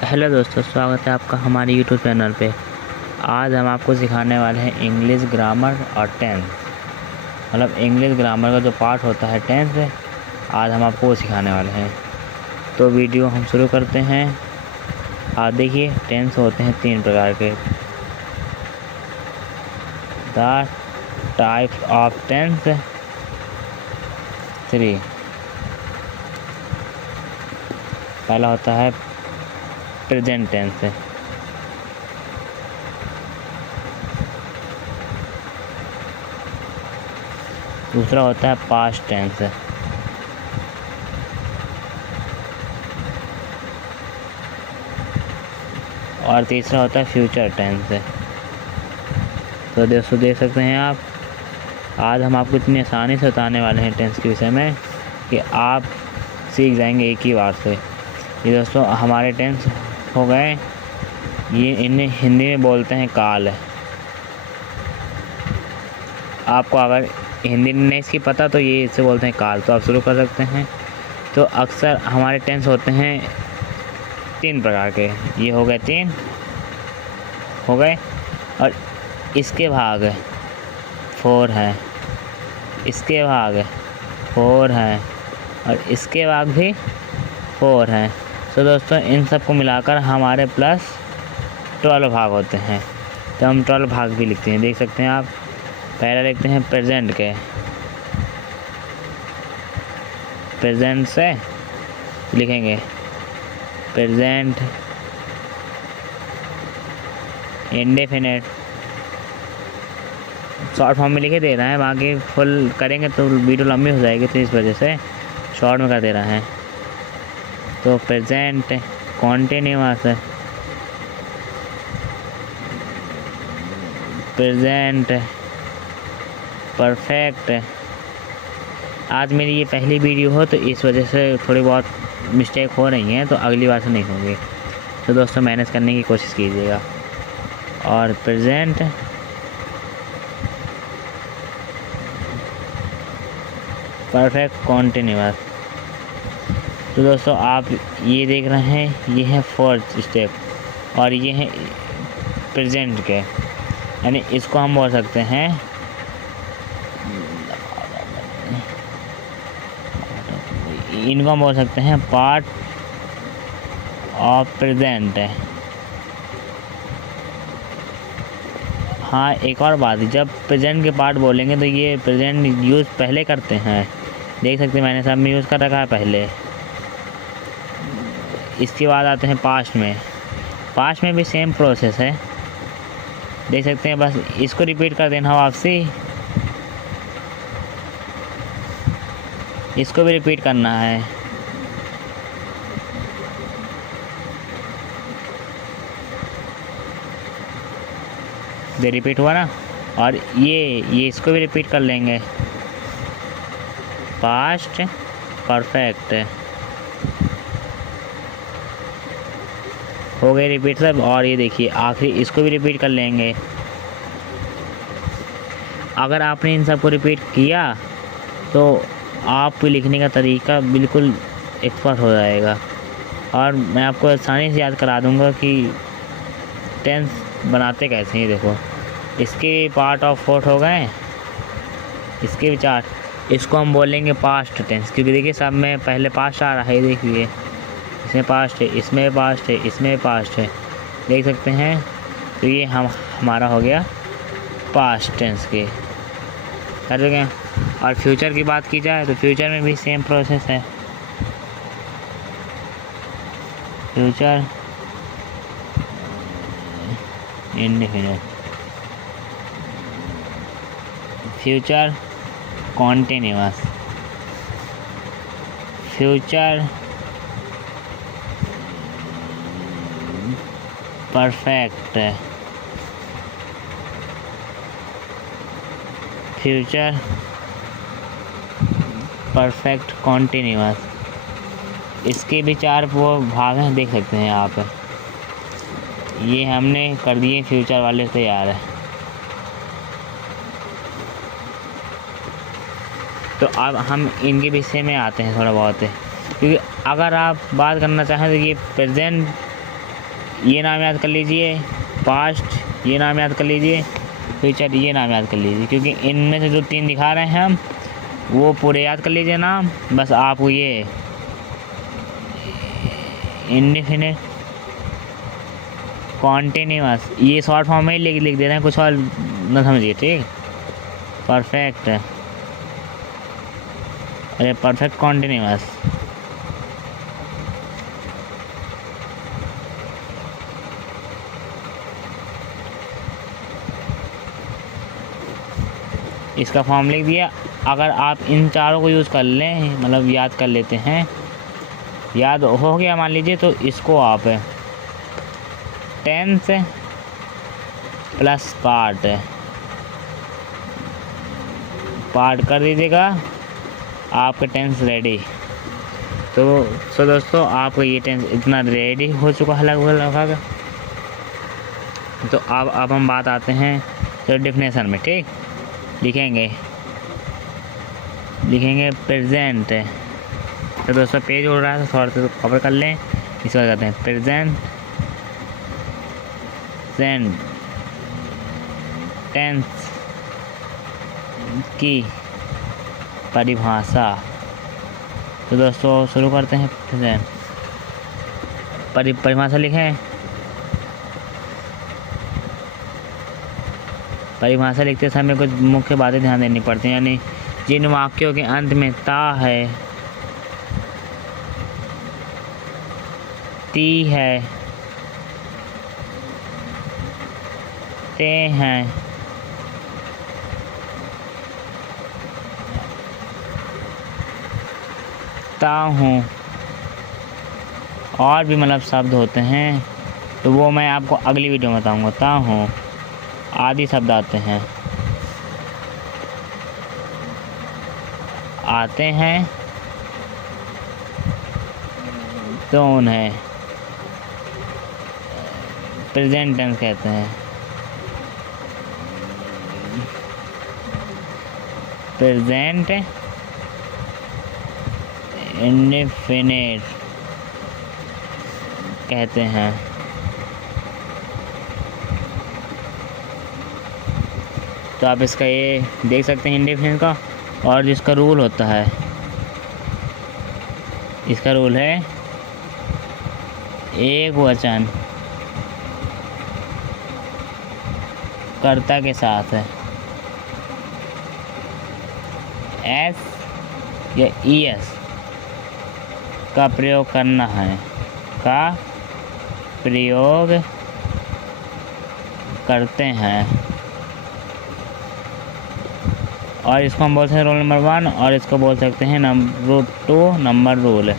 Hello दोस्तों, स्वागत है आपका हमारे यूट्यूब चैनल पे। आज हम आपको सिखाने वाले हैं इंग्लिश ग्रामर और टेंस। मतलब इंग्लिश ग्रामर का जो पार्ट होता है टेंस है, आज हम आपको वो सिखाने वाले हैं। तो वीडियो हम शुरू करते हैं। आप देखिए, टेंस होते हैं 3 प्रकार के। The types of tense 3। पहला होता है प्रेजेंट टेंस। दूसरा होता है पास्ट टेंस। और तीसरा होता है फ्यूचर टेंस। तो दोस्तों देख सकते हैं आप, आज हम आपको इतनी आसानी से बताने वाले हैं टेंस के विषय में कि आप सीख जाएंगे एक ही बार से। ये दोस्तों हमारे टेंस हो गए, ये इन्हें हिंदी में बोलते हैं काल। आपको अगर हिंदी नहीं इसकी पता तो ये इससे बोलते हैं काल। तो आप शुरू कर सकते हैं। तो अक्सर हमारे टेंस होते हैं 3 प्रकार के। ये हो गए 3 हो गए, और इसके भाग 4 हैं, इसके भाग 4 हैं, और इसके भाग भी 4 हैं। तो दोस्तों इन सब को मिलाकर हमारे प्लस 12 भाग होते हैं। तो हम 12 भाग भी लिखते हैं, देख सकते हैं आप। पहले लिखते हैं प्रेजेंट के। प्रेजेंट से लिखेंगे प्रेजेंट इंडेफिनिट। शॉर्ट फॉर्म में लिखे दे रहा है, बाकी फुल करेंगे तो वीडियो लंबी हो जाएगी, तो इस वजह से शॉर्ट में कर दे रहा है। तो प्रेजेंट कॉन्टिन्यूअस, प्रेजेंट परफेक्ट। आज मेरी ये पहली वीडियो हो तो इस वजह से थोड़ी बहुत मिस्टेक हो रही हैं, तो अगली बार से नहीं होंगी। तो दोस्तों मैनेज करने की कोशिश कीजिएगा। और प्रेजेंट परफेक्ट कॉन्टिन्यूअस। तो दोस्तों आप ये देख रहे हैं, ये है 4th स्टेप, और ये है प्रेजेंट के, यानी इसको हम बोल सकते हैं इनको हम बोल सकते हैं पार्ट ऑफ प्रेजेंट। हाँ, एक और बात, जब प्रेजेंट के पार्ट बोलेंगे तो ये प्रेजेंट यूज़ पहले करते हैं। देख सकते हैं मैंने सब में यूज़ कर रखा है पहले। इसके बाद आते हैं पास्ट में। पास्ट में भी सेम प्रोसेस है, देख सकते हैं। बस इसको रिपीट कर देना वापसी, इसको भी रिपीट करना है। ये रिपीट हुआ ना, और ये इसको भी रिपीट कर लेंगे। पास्ट परफेक्ट हो गए रिपीट सब। और ये देखिए आखिरी इसको भी रिपीट कर लेंगे। अगर आपने इन सबको रिपीट किया तो आपके लिखने का तरीका बिल्कुल एक्सपर्ट हो जाएगा। और मैं आपको आसानी से याद करा दूंगा कि टेंस बनाते कैसे हैं। देखो, इसके पार्ट ऑफ 4 हो गए, इसके भी 4। इसको हम बोलेंगे पास्ट टेंस, क्योंकि देखिए सब में पहले पास्ट आ रहा है। देखिए इसमें पास्ट है, इसमें पास्ट है, इसमें पास्ट है, देख सकते हैं। तो ये हमारा हो गया पास्ट टेंस के कर देंगे। और फ्यूचर की बात की जाए तो फ्यूचर में भी सेम प्रोसेस है। Future indefinite, future continuous, future perfect, future perfect continuous. इसके भी 4 वो भाग हैं, देख सकते हैं आप। ये हमने कर दिए फ्यूचर वाले तैयार है। तो अब हम इनके विषय में आते हैं थोड़ा बहुत, क्योंकि अगर आप बात करना चाहें तो ये प्रेजेंट ये नाम याद कर लीजिए, पास्ट ये नाम याद कर लीजिए, फ्यूचर ये नाम याद कर लीजिए, क्योंकि इनमें से जो 3 दिखा रहे हैं हम वो पूरे याद कर लीजिए नाम। बस आपको ये इंडेफिनिट, कॉन्टिन्यूअस ये शॉर्ट फॉर्म में लिख दे रहे हैं, कुछ और न समझिए, ठीक। परफेक्ट, अरे परफेक्ट कॉन्टिन्यूअस, इसका फॉर्म लिख दिया। अगर आप इन चारों को यूज़ कर लें, मतलब याद कर लेते हैं, याद हो गया मान लीजिए, तो इसको आप टेंस प्लस पार्ट कर दीजिएगा, आपका टेंस रेडी। तो दोस्तों आपका ये टेंस इतना रेडी हो चुका है लगभग। तो अब हम बात आते हैं तो डेफिनेशन में, ठीक। लिखेंगे प्रेजेंट। तो दोस्तों पेज उड़ रहा है तो थोड़ा सा कवर कर लें। इस बार कहते हैं प्रेजेंट टेंस की परिभाषा। तो दोस्तों शुरू करते हैं। प्रेजेंट परिभाषा लिखें। परिभाषा लिखते समय कुछ मुख्य बातें ध्यान देनी पड़ती हैं, यानी जिन वाक्यों के अंत में ता है, ती है, ते हैं, ता हूँ, और भी मतलब शब्द होते हैं, तो वो मैं आपको अगली वीडियो में बताऊँगा। ता हूँ आदि शब्द आते हैं तो उन्हें प्रेजेंट टेंस कहते हैं। प्रेजेंट इंडेफिनिट कहते हैं। तो आप इसका ये देख सकते हैं इंडेफिनिट का। और जिसका रूल होता है, इसका रूल है एक वचन कर्ता के साथ है एस या ईएस का प्रयोग करना है, करते हैं। और इसको हम बोल सकते हैं रूल नंबर 1, और इसको बोल सकते हैं नंबर 2 नंबर रूल।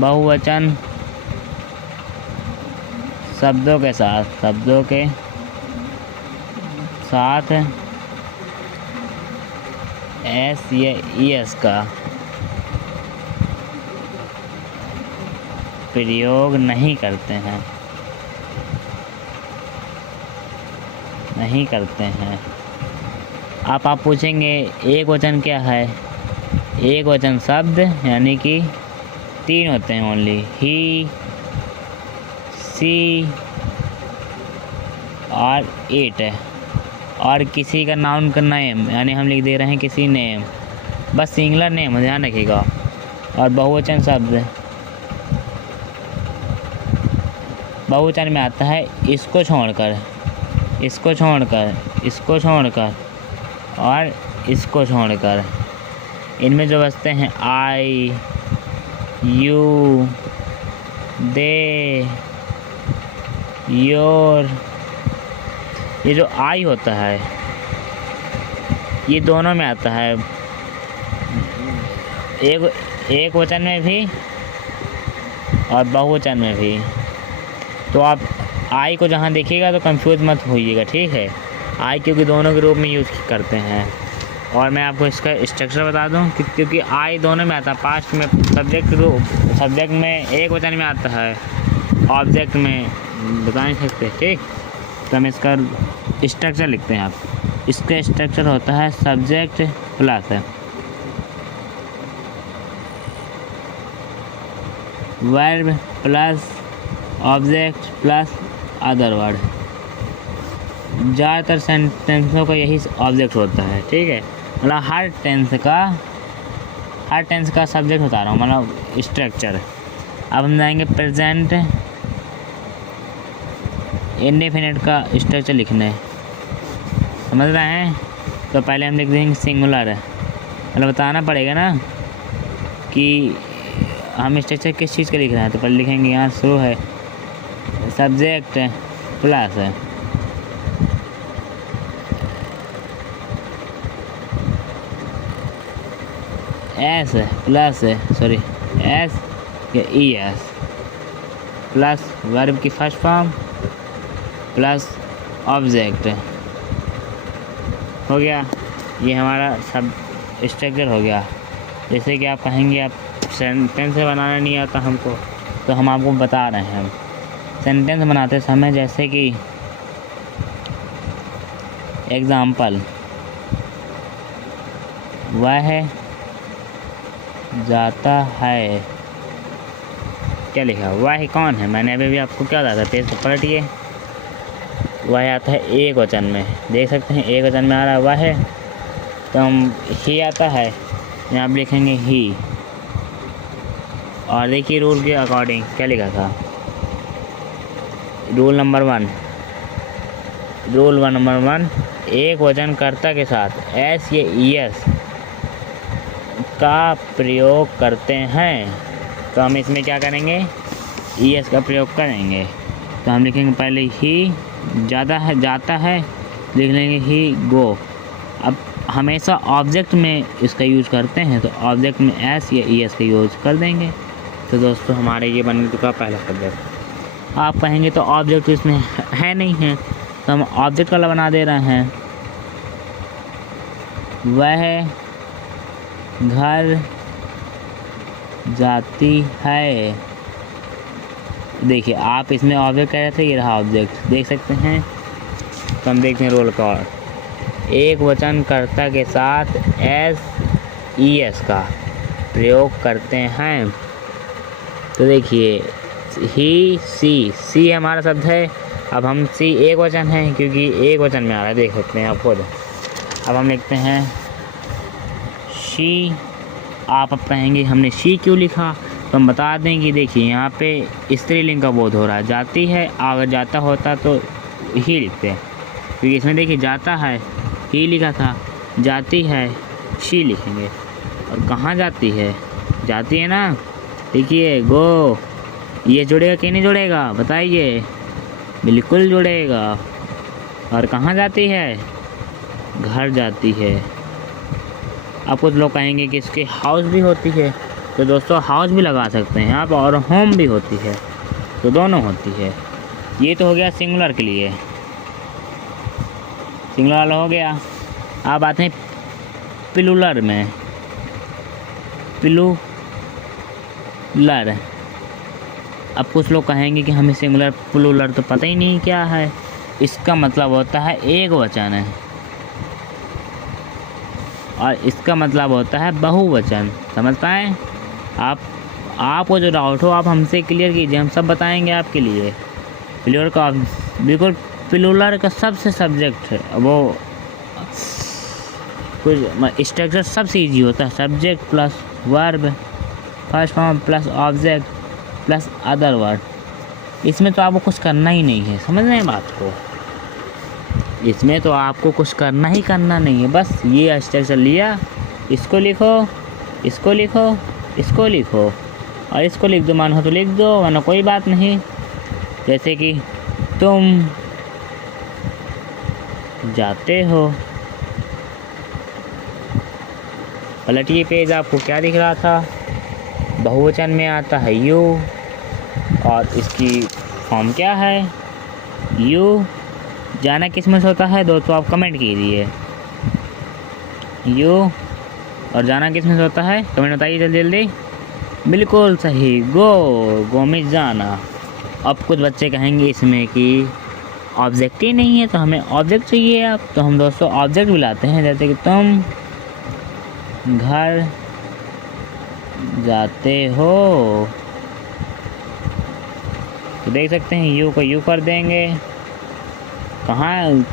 बहुवचन शब्दों के साथ एस या ईएस का प्रयोग नहीं करते हैं। आप पूछेंगे एक वचन क्या है? एक वचन शब्द यानी कि 3 होते हैं ओनली, ही, सी और इट। और किसी का नाउन का नेम, यानी हम लिख दे रहे हैं किसी नेम, बस सिंगुलर नेम ध्यान रखिएगा। और बहुवचन शब्द बहुवचन में आता है इसको छोड़कर और इसको छोड़कर। इनमें जो बचते हैं आई, यू, दे, योर। ये जो आई होता है ये दोनों में आता है, एक वचन में भी और बहुवचन में भी। तो आप आई को जहाँ देखिएगा तो कंफ्यूज मत होइएगा, ठीक है। आई क्योंकि दोनों के रूप में यूज़ करते हैं। और मैं आपको इसका स्ट्रक्चर बता दूं क्योंकि आई दोनों में आता है। पास्ट में सब्जेक्ट में एक वचन में आता है, ऑब्जेक्ट में बता नहीं सकते, ठीक। तो हम इसका स्ट्रक्चर लिखते हैं। आप इसका स्ट्रक्चर होता है subject plus verb plus object plus other word. ज़्यादातर सेंटेंसों का यही ऑब्जेक्ट होता है, ठीक है। मतलब हर टेंस का सब्जेक्ट बता रहा हूँ, मतलब स्ट्रक्चर। अब हम जाएंगे प्रेजेंट इंडेफिनिट का स्ट्रक्चर लिखने, समझ रहे हैं। तो पहले हम लिख देंगे सिंगुलर, मतलब बताना पड़ेगा ना कि हम स्ट्रक्चर किस चीज़ का लिख रहे हैं। तो पहले लिखेंगे, यहाँ शुरू है subject plus S plus S या ई एस प्लस वर्ब की फर्स्ट फॉर्म प्लस ऑब्जेक्ट। हो गया, ये हमारा सब स्ट्रक्चर हो गया। जैसे कि आप कहेंगे आप सेंटेंस बनाना नहीं आता हमको, तो हम आपको बता रहे हैं। हम सेंटेंस बनाते समय जैसे कि एग्ज़ाम्पल, वह जाता है, क्या लिखा, वह कौन है। मैंने अभी भी आपको क्या बताया था, पेज पर पलटिए। वह आता है एक वचन में, देख सकते हैं एक वचन में आ रहा है वह। तो हम ही आता है, यहाँ आप लिखेंगे ही। और देखिए रूल के अकॉर्डिंग क्या लिखा था, रूल नंबर वन, एक वचन कर्ता के साथ एस या ई एस का प्रयोग करते हैं। तो हम इसमें क्या करेंगे, ई एस का प्रयोग करेंगे। तो हम लिखेंगे पहले ही जाता है, लिख लेंगे ही गो। अब हमेशा ऑब्जेक्ट में इसका यूज़ करते हैं, तो ऑब्जेक्ट में एस या ई एस का यूज़ कर देंगे। तो दोस्तों हमारे ये बन चुका पहला सब्जेक्ट। आप कहेंगे तो ऑब्जेक्ट इसमें है नहीं है, तो हम ऑब्जेक्ट वाला बना दे रहे हैं। वह घर जाती है, देखिए आप इसमें ऑब्जेक्ट कह रहे थे, ये रहा ऑब्जेक्ट, देख सकते हैं। तो हम देखते हैं रोल का, एक वचन कर्ता के साथ एस ई एस का प्रयोग करते हैं। तो देखिए ही सी हमारा शब्द है। अब हम सी एक वचन है, क्योंकि एक वचन में आ रहा है, देख सकते हैं आप खुद। अब हम लिखते हैं शी। आप अब कहेंगे हमने शी क्यों लिखा, तो हम बता दें कि देखिए यहाँ पे स्त्रीलिंग का बोध हो रहा है, जाती है। अगर जाता होता तो ही लिखते हैं, क्योंकि इसमें देखिए जाता है ही लिखा था, जाती है शी लिखेंगे। और कहाँ जाती है, जाती है ना, देखिए गो, ये जुड़ेगा कि नहीं जुड़ेगा बताइए, बिल्कुल जुड़ेगा। और कहाँ जाती है, घर जाती है। अब कुछ लोग कहेंगे कि इसके हाउस भी होती है, तो दोस्तों हाउस भी लगा सकते हैं आप, और होम भी होती है, तो दोनों होती है। ये तो हो गया सिंगुलर के लिए, सिंगुलर वाला हो गया। अब आते हैं प्लूरल में, प्लूरल। अब कुछ लोग कहेंगे कि हमें सिंगुलर प्लूरल तो पता ही नहीं क्या है। इसका मतलब होता है एक वचन है, और इसका मतलब होता है बहुवचन। समझ पाए आपको जो डाउट हो आप हमसे क्लियर कीजिए, हम सब बताएंगे आपके लिए। प्लूरल का बिल्कुल, प्लूरल का सबसे सब्जेक्ट है वो, कुछ स्ट्रक्चर सबसे इजी होता है, subject plus verb first form plus object plus other word. इसमें तो आपको कुछ करना ही नहीं है, समझ रहे हैं बात को। इसमें तो आपको कुछ करना नहीं है, बस ये स्ट्रक्चर लिया, इसको लिखो, इसको लिखो, इसको लिखो, और इसको लिख दो, मानो तो लिख दो, वरना कोई बात नहीं। जैसे कि तुम जाते हो, पलटिए पेज, आपको क्या दिख रहा था, बहुवचन में आता है यू, और इसकी फॉर्म क्या है यू। जाना किस में से होता है दोस्तों, आप कमेंट कीजिए, यू। और जाना किस में से होता है, कमेंट बताइए जल्दी जल्दी। बिल्कुल सही, गो में जाना। अब कुछ बच्चे कहेंगे इसमें कि ऑब्जेक्ट ही नहीं है, तो हमें ऑब्जेक्ट चाहिए। अब तो हम दोस्तों ऑब्जेक्ट भी लाते हैं, जैसे कि तुम घर जाते हो, तो देख सकते हैं यू को यू कर देंगे। कहाँ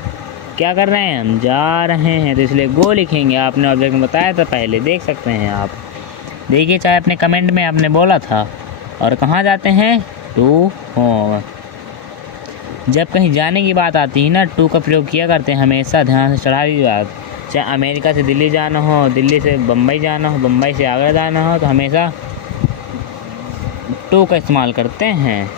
क्या कर रहे हैं हम, जा रहे हैं, तो इसलिए गो लिखेंगे। आपने ऑब्जेक्ट में बताया था पहले, देख सकते हैं आप। देखिए चाहे अपने कमेंट में आपने बोला था। और कहाँ जाते हैं, टू होम। जब कहीं जाने की बात आती है ना, टू का प्रयोग किया करते हैं हमेशा, ध्यान से चढ़ा दी बात। चाहे अमेरिका से दिल्ली जाना हो, दिल्ली से बम्बई जाना हो, बम्बई से आगरा जाना हो, तो हमेशा टू का इस्तेमाल करते हैं।